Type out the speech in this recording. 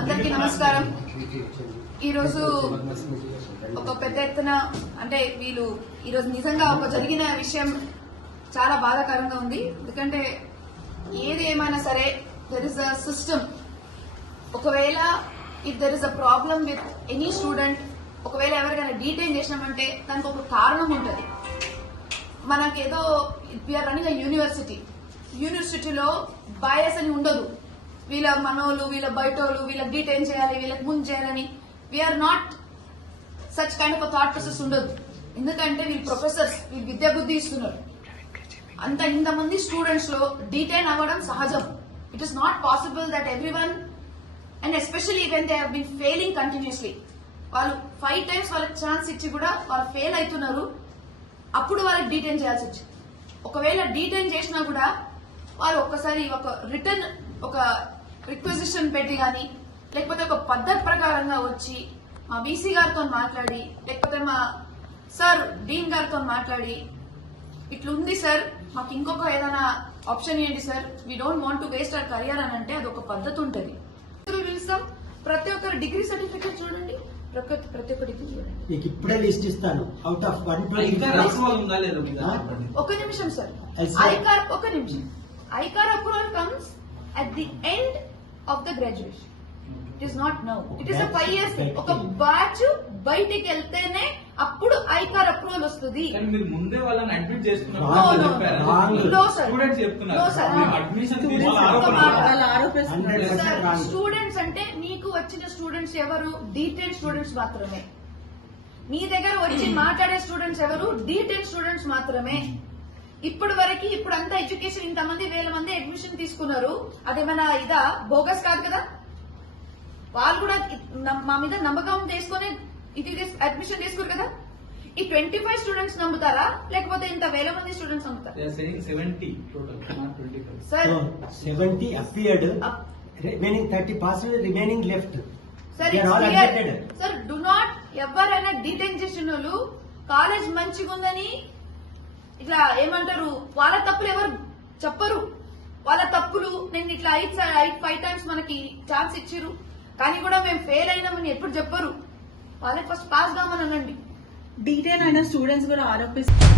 అందరికీ నమస్కారం. ఈరోజు ఒక పెద్ద ఎత్తున అంటే వీళ్ళు ఈరోజు నిజంగా ఒక జరిగిన విషయం చాలా బాధాకరంగా ఉంది. ఎందుకంటే ఏది ఏమైనా సరే దెర్ ఇస్ అ సిస్టమ్ ఒకవేళ if there is a problem with any student ఒకవేళ ఎవరికైనా డీటైన్ చేసినామంటే దానికి ఒక కారణం ఉంటుంది. మనకేదో వీఆర్ రన్నింగ్ అ యూనివర్సిటీ యూనివర్సిటీలో బయస్ అని ఉండదు. వీళ్ళ మనోళ్ళు వీళ్ళ బయటోళ్ళు వీళ్ళకి డీటైన్ చేయాలి వీళ్ళకి ముందు చేయాలని. We are not such kind of thought process ఉండదు. ఎందుకంటే వీళ్ళు ప్రొఫెసర్స్ వీళ్ళు విద్యా బుద్ధి ఇస్తున్నారు. అంత ఇంతమంది స్టూడెంట్స్లో డీటైన్ అవ్వడం సహజం. It is not possible that every one and especially even they been failing continuously వాళ్ళు ఫైవ్ టైమ్స్ వాళ్ళకి ఛాన్స్ ఇచ్చి కూడా వాళ్ళు ఫెయిల్ అవుతున్నారు. అప్పుడు వాళ్ళకి డీటైన్ చేయాల్సి వచ్చింది. ఒకవేళ డీటైన్ చేసినా కూడా వాళ్ళు ఒక్కసారి ఒక రిటర్న్ ఒక రిక్వెజిషన్ పెట్టి కానీ లేకపోతే ఒక పద్ధతి ప్రకారంగా వచ్చి మా బీసీ గారితో మాట్లాడి లేకపోతే మా సార్ డీన్ గారితో మాట్లాడి ఇట్లుంది సార్ మాకు ఇంకొక ఏదైనా ఆప్షన్ ఏంటి sir we don't want to waste our career అని అంటే అది ఒక పద్ధతి ఉంటుంది. పిలుస్తాం ప్రతి ఒక్కరు డిగ్రీ సర్టిఫికేట్ చూడండి. ప్రతి ప్రతి ఒక్క డిగ్రీ చూడండి. మీకు ఇప్పుడే లిస్ట్ ఇస్తాను. Out of one? ఒక నిమిషం సార్. ఒక నిమిషం. ICAR approval comes at the end of the graduation it is not now it is a five years ఒక బ్యాచ్ బయటికి వెళ్తేనే అప్పుడు ఐకార్ అప్రూవల్ వస్తుంది మీరు ముందే వాళ్ళని అడ్మిట్ చేస్తున్నారు. స్టూడెంట్స్ అంటే మీకు వచ్చిన స్టూడెంట్స్ ఎవరు? డీటెయిల్ స్టూడెంట్స్ మాత్రమే. మీ దగ్గర వచ్చి మాట్లాడే స్టూడెంట్స్ ఎవరు? డీటెయిల్ స్టూడెంట్స్ మాత్రమే. ఇప్పటి వరకు ఇప్పుడు అంతా ఎడ్యుకేషన్ ఇంతమంది వేల మంది అడ్మిషన్ తీసుకున్నారు. అదేమైనా ఇదా? బోగస్ కాదు కదా? వాళ్ళు కూడా మా మీద నమ్మకం చేసుకుని ఇది అడ్మిషన్ తీసుకురు కదా? ఈ ట్వంటీ ఫైవ్ స్టూడెంట్స్ నమ్ముతారా? లేకపోతే ఇంత వేల మంది స్టూడెంట్స్ నమ్ముతారా? Seventy appeared remaining thirty percent remaining left sir do not ఎవరైనా డీటైన్ చేసిన వాళ్ళు కాలేజ్ మంచిగా ఉందని ఇట్లా ఏమంటారు? వాళ్ళ తప్పులు ఎవరు చెప్పరు. వాళ్ళ తప్పులు నేను ఇట్లా ఐదు ఐదు ఫైవ్ టైమ్స్ మనకి ఛాన్స్ ఇచ్చిర్రు. కానీ కూడా మేము ఫెయిల్ అయినామని ఎప్పుడు చెప్పరు. వాళ్ళే ఫస్ట్ పాస్ కామని అనండి. డీటెయిల్ అయిన స్టూడెంట్స్ కూడా ఆరోపిస్తారు